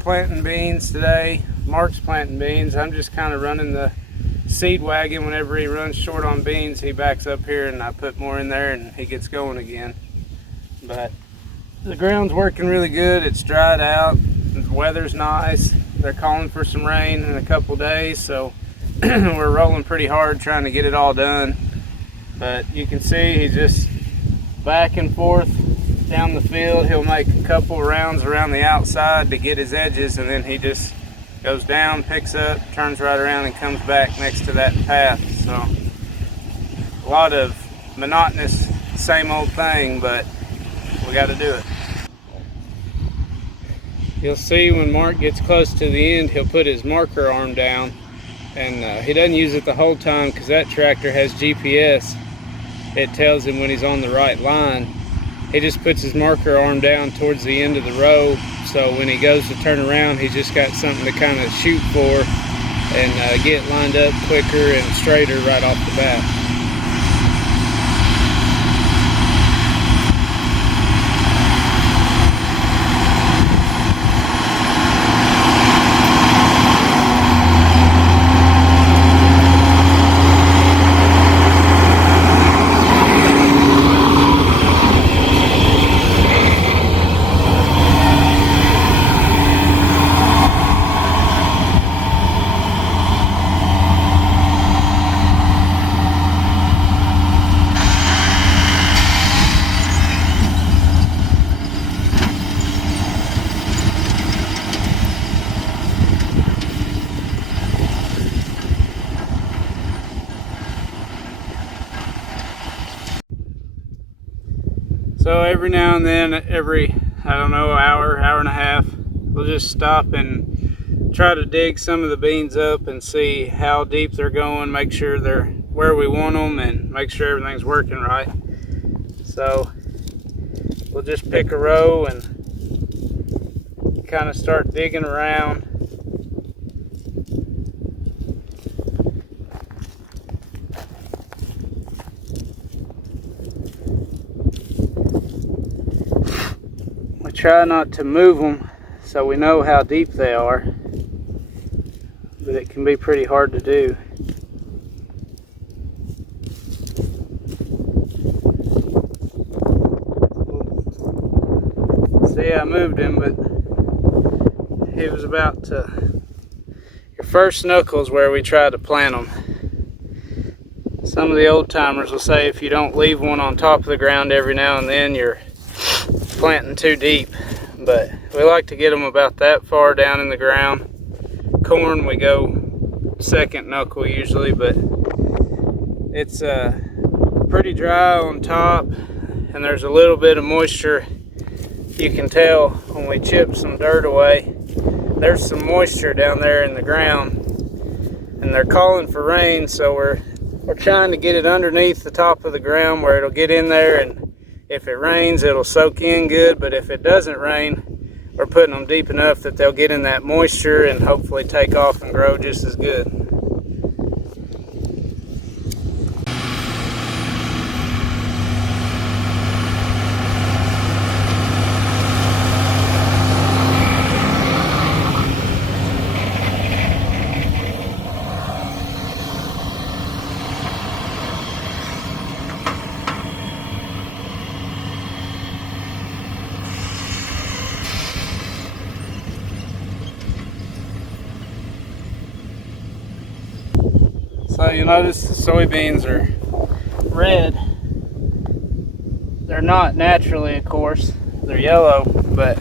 planting beans today. Mark's planting beans. I'm just kind of running the seed wagon. Whenever he runs short on beans, he backs up here and I put more in there and he gets going again. But the ground's working really good. It's dried out. The weather's nice. They're calling for some rain in a couple days, so we're rolling pretty hard trying to get it all done. But you can see he's just back and forth down the field. He'll make a couple rounds around the outside to get his edges, and then he just goes down, picks up, turns right around and comes back next to that path. So a lot of monotonous, same old thing, but we got to do it. You'll see when Mark gets close to the end, he'll put his marker arm down, and he doesn't use it the whole time because that tractor has GPS. It tells him when he's on the right line. He just puts his marker arm down towards the end of the row, so when he goes to turn around, he's just got something to kind of shoot for and get lined up quicker and straighter right off the bat. So every now and then, every, I don't know, hour and a half, we'll just stop and try to dig some of the beans up and see how deep they're going, make sure they're where we want them, and make sure everything's working right. So we'll just pick a row and kind of start digging around. Try not to move them so we know how deep they are, but it can be pretty hard to do. See, I moved him, but he was about to. Your first knuckles where we try to plant them. Some of the old timers will say if you don't leave one on top of the ground every now and then, you're planting too deep, but we like to get them about that far down in the ground. Corn, we go second knuckle usually, but it's pretty dry on top, and there's a little bit of moisture. You can tell when we chip some dirt away, there's some moisture down there in the ground, and they're calling for rain, so we're trying to get it underneath the top of the ground where it'll get in there, and if it rains, it'll soak in good, but if it doesn't rain, we're putting them deep enough that they'll get in that moisture and hopefully take off and grow just as good. So you notice the soybeans are red. They're not naturally, of course. They're yellow, but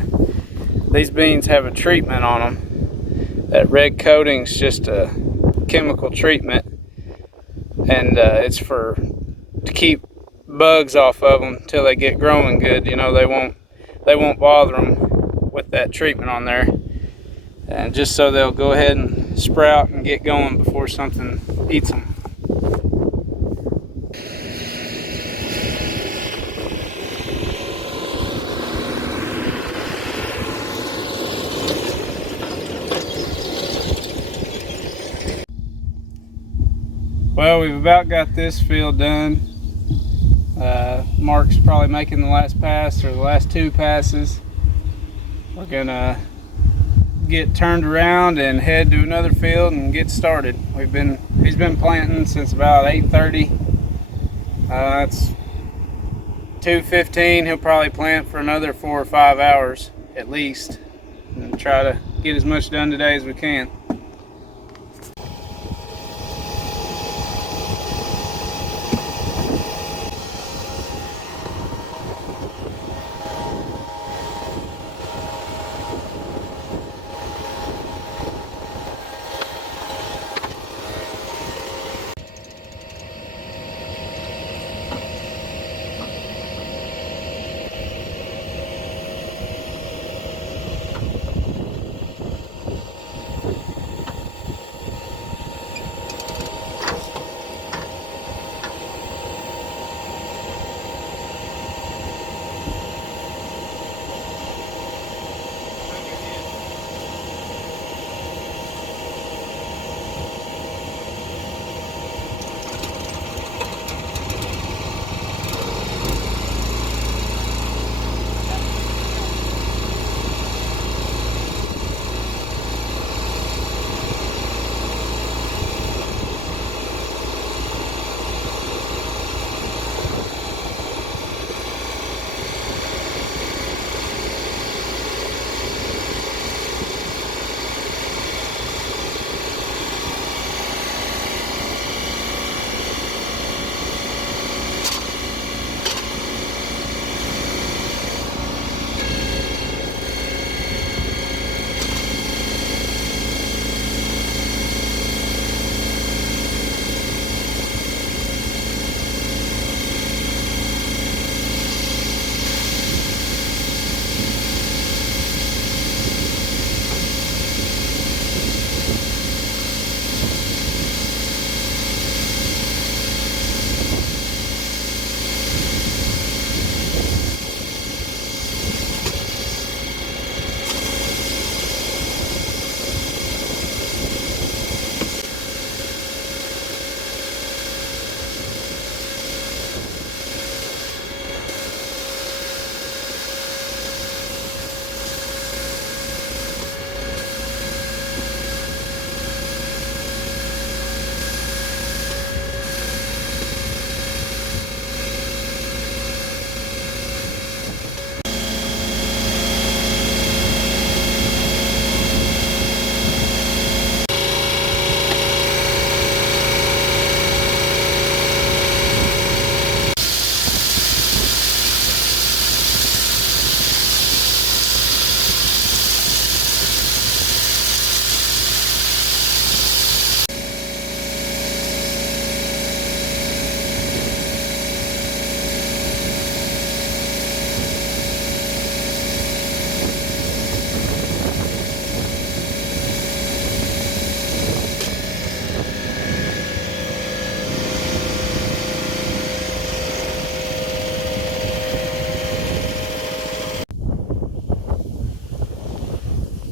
these beans have a treatment on them. That red coating's just a chemical treatment, and it's to keep bugs off of them till they get growing good. You know, they won't bother them with that treatment on there, and just so they'll go ahead and sprout and get going before something eats them. Well, we've about got this field done. Mark's probably making the last pass or the last two passes. We're gonna get turned around and head to another field and get started. He's been planting since about 8:30. It's 2:15. He'll probably plant for another 4 or 5 hours at least, and try to get as much done today as we can.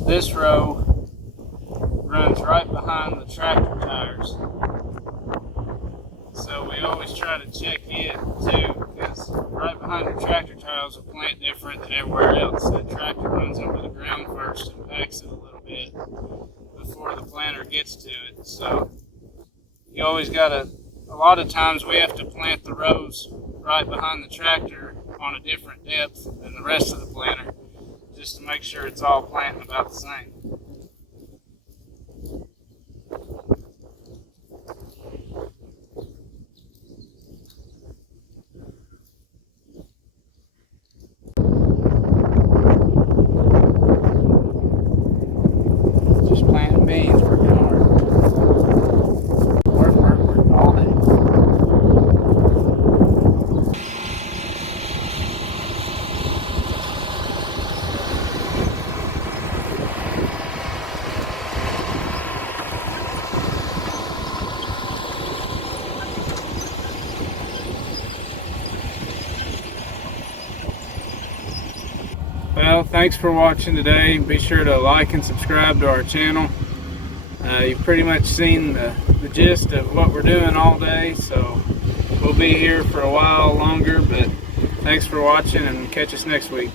This row runs right behind the tractor tires, so we always try to check it too, because right behind the tractor tires will plant different than everywhere else. The tractor runs over the ground first and packs it a little bit before the planter gets to it. So you always gotta, a lot of times we have to plant the rows right behind the tractor on a different depth than the rest of the planter, just to make sure it's all planting about the same. Just planting beans, working hard. Work all day. Well, thanks for watching today. Be sure to like and subscribe to our channel. You've pretty much seen the gist of what we're doing all day, so we'll be here for a while longer, but thanks for watching and catch us next week.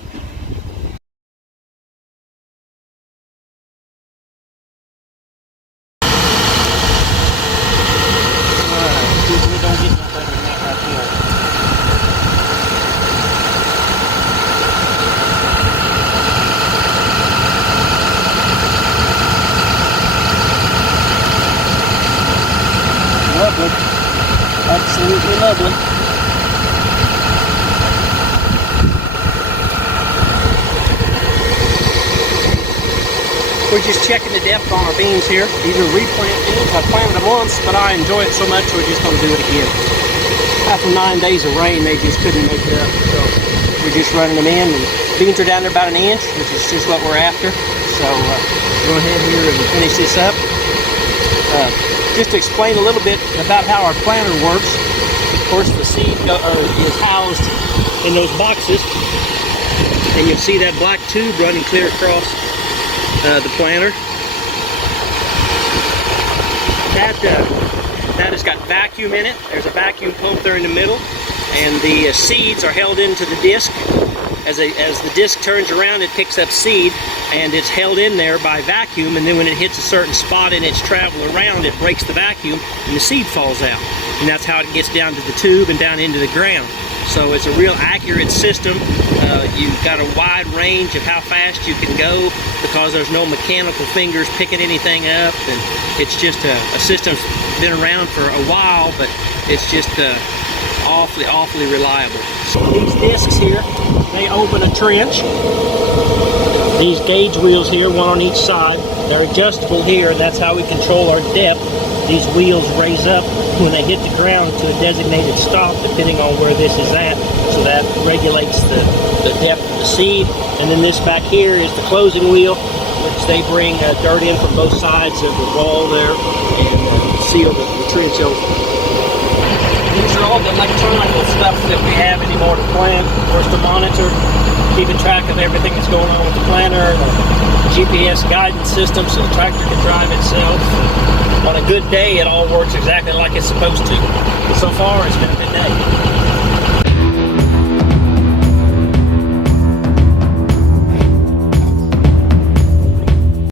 Absolutely lovely. We're just checking the depth on our beans here. These are replant beans. I planted them once, but I enjoy it so much we're just going to do it again. After 9 days of rain, they just couldn't make it up. So we're just running them in. And beans are down there about 1 inch, which is just what we're after. So go ahead here and finish this up. Just to explain a little bit about how our planter works. Of course, the seed is housed in those boxes. And you'll see that black tube running clear across the planter. That has got vacuum in it. There's a vacuum pump there in the middle, and the seeds are held into the disc. As the disc turns around, it picks up seed, and it's held in there by vacuum, and then when it hits a certain spot in its travel around, it breaks the vacuum, and the seed falls out. And that's how it gets down to the tube and down into the ground. So it's a real accurate system. You've got a wide range of how fast you can go because there's no mechanical fingers picking anything up, and it's just a system that's been around for a while, but it's just awfully reliable. So these discs here, they open a trench. These gauge wheels here, one on each side, they're adjustable here. That's how we control our depth. These wheels raise up when they hit the ground to a designated stop, depending on where this is at. So that regulates the depth of the seed. And then this back here is the closing wheel, which they bring dirt in from both sides of the wall there and seal the trench over. These are all the electronic stuff that we have anymore to plant. Of course, to monitor, keeping track of everything that's going on with the planter, the GPS guidance system so the tractor can drive itself. On a good day, it all works exactly like it's supposed to. So far, it's been a good day.